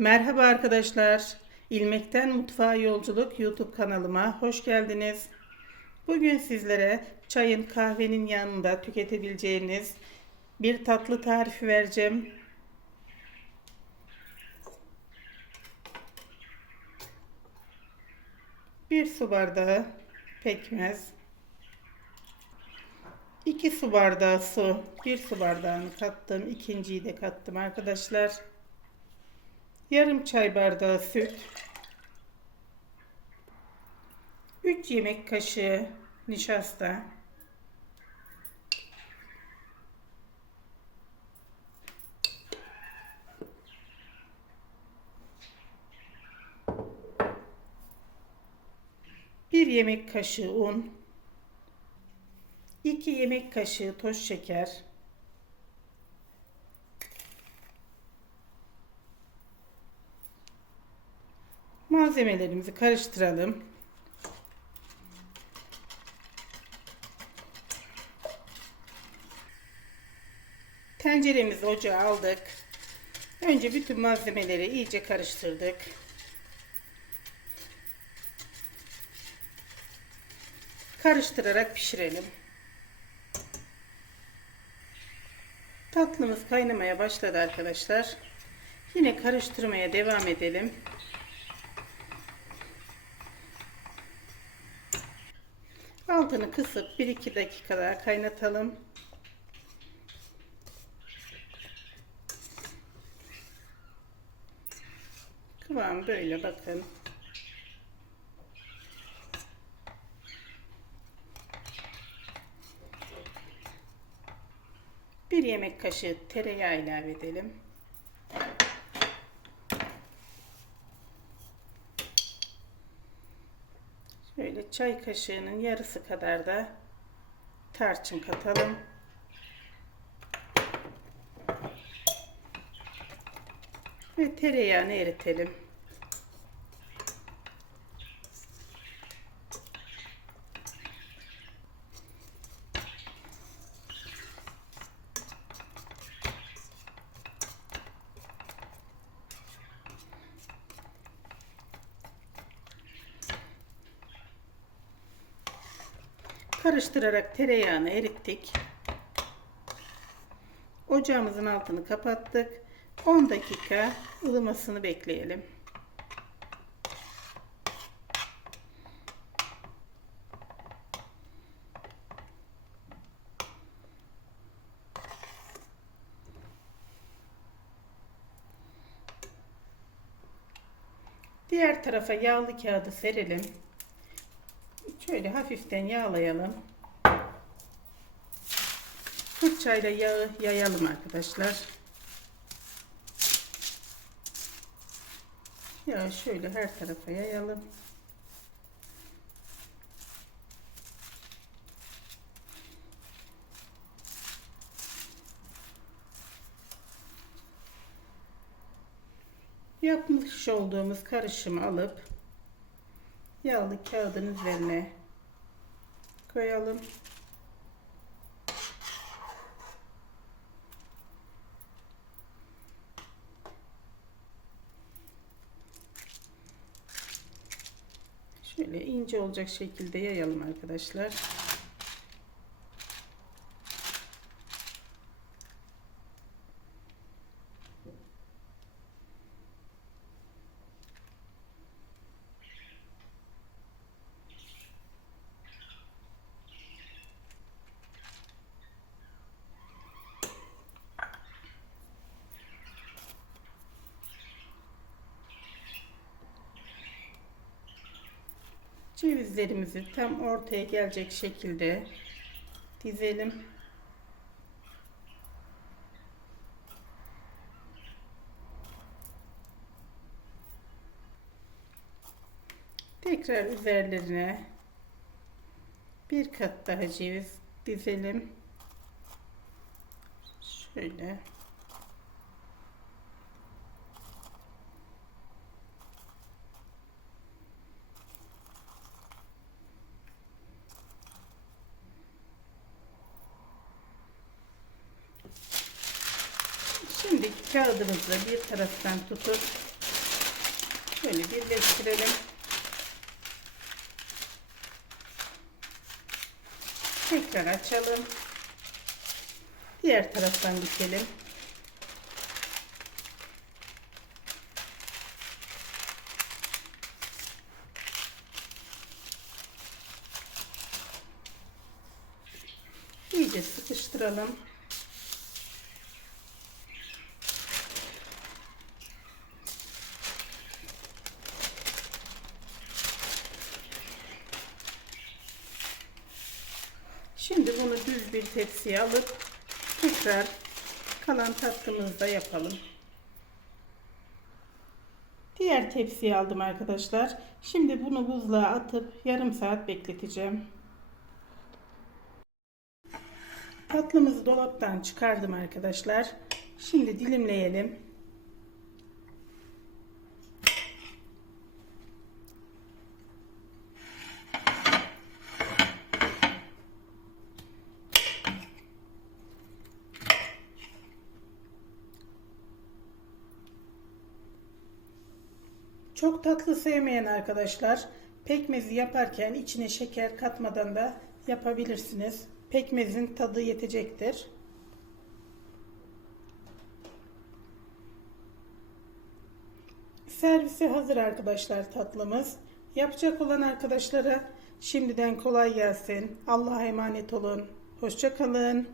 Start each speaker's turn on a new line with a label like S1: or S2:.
S1: Merhaba arkadaşlar. İlmekten Mutfağa Yolculuk YouTube kanalıma hoş geldiniz. Bugün sizlere çayın kahvenin yanında tüketebileceğiniz bir tatlı tarifi vereceğim. Bir su bardağı pekmez. 2 su bardağı su. Bir su bardağını kattım. ikinciyi de kattım arkadaşlar. Yarım çay bardağı süt. 3 yemek kaşığı nişasta. Bir yemek kaşığı un. 2 yemek kaşığı toz şeker. Malzemelerimizi karıştıralım. Tenceremizi ocağa aldık. Önce bütün malzemeleri iyice karıştırdık. Karıştırarak pişirelim. Tatlımız kaynamaya başladı arkadaşlar. Yine karıştırmaya devam edelim. Altını kısıp 1-2 dakika daha kaynatalım. Kıvam böyle bakın. Bir yemek kaşığı tereyağı ilave edelim. Şöyle çay kaşığının yarısı kadar da tarçın katalım. Ve tereyağını eritelim. Karıştırarak tereyağını erittik. Ocağımızın altını kapattık. 10 dakika ılımasını bekleyelim. Diğer tarafa yağlı kağıdı serelim. Şöyle hafiften yağlayalım. Fırçayla yağı yayalım arkadaşlar. Ya şöyle her tarafa yayalım. Yapmış olduğumuz karışımı alıp yağlı kağıdın üzerine koyalım. Şöyle ince olacak şekilde yayalım arkadaşlar. Cevizlerimizi tam ortaya gelecek şekilde dizelim. Tekrar üzerlerine bir kat daha ceviz dizelim. Şöyle. Şimdi kağıdımızı bir taraftan tutup Şöyle birleştirelim. Tekrar açalım. Diğer taraftan dikelim. İyice sıkıştıralım. Şimdi bunu düz bir tepsiye alıp tekrar kalan tatlımızı da yapalım. Diğer tepsiye aldım arkadaşlar. Şimdi bunu buzluğa atıp yarım saat bekleteceğim. Tatlımızı dolaptan çıkardım arkadaşlar. Şimdi dilimleyelim. Çok tatlı sevmeyen arkadaşlar pekmezi yaparken içine şeker katmadan da yapabilirsiniz. Pekmezin tadı yetecektir. Servise hazır arkadaşlar tatlımız. Yapacak olan arkadaşlara şimdiden kolay gelsin. Allah'a emanet olun. Hoşça kalın.